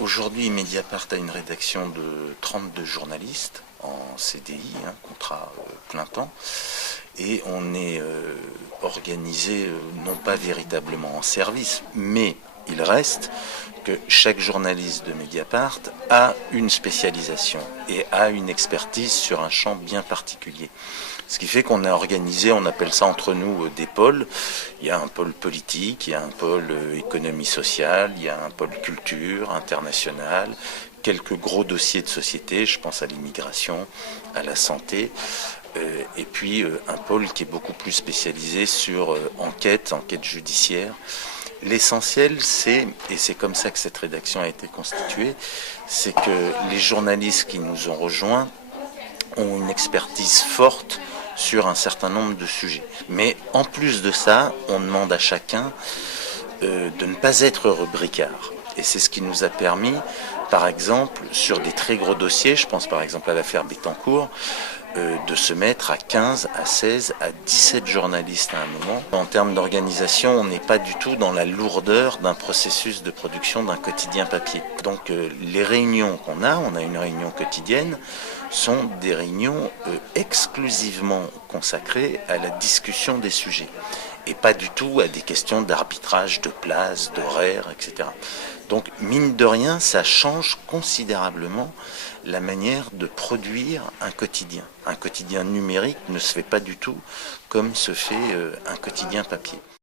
Aujourd'hui, Mediapart a une rédaction de 32 journalistes en CDI, contrat plein temps, et on est organisé non pas véritablement en service, mais il reste que chaque journaliste de Mediapart a une spécialisation et a une expertise sur un champ bien particulier. Ce qui fait qu'on est organisé, on appelle ça entre nous des pôles. Il y a un pôle politique, il y a un pôle économie sociale, il y a un pôle culture internationale, quelques gros dossiers de société, je pense à l'immigration, à la santé, et puis un pôle qui est beaucoup plus spécialisé sur enquête judiciaire. L'essentiel, c'est, et c'est comme ça que cette rédaction a été constituée, c'est que les journalistes qui nous ont rejoints ont une expertise forte sur un certain nombre de sujets. Mais en plus de ça, on demande à chacun de ne pas être rubricard. Et c'est ce qui nous a permis, par exemple, sur des très gros dossiers, je pense par exemple à l'affaire Bettencourt, de se mettre à 15, à 16, à 17 journalistes à un moment. En termes d'organisation, on n'est pas du tout dans la lourdeur d'un processus de production d'un quotidien papier. Donc les réunions qu'on a, on a une réunion quotidienne, sont des réunions exclusivement consacrées à la discussion des sujets et pas du tout à des questions d'arbitrage, de place, d'horaire, etc. Donc, mine de rien, ça change considérablement la manière de produire un quotidien. Un quotidien numérique ne se fait pas du tout comme se fait un quotidien papier.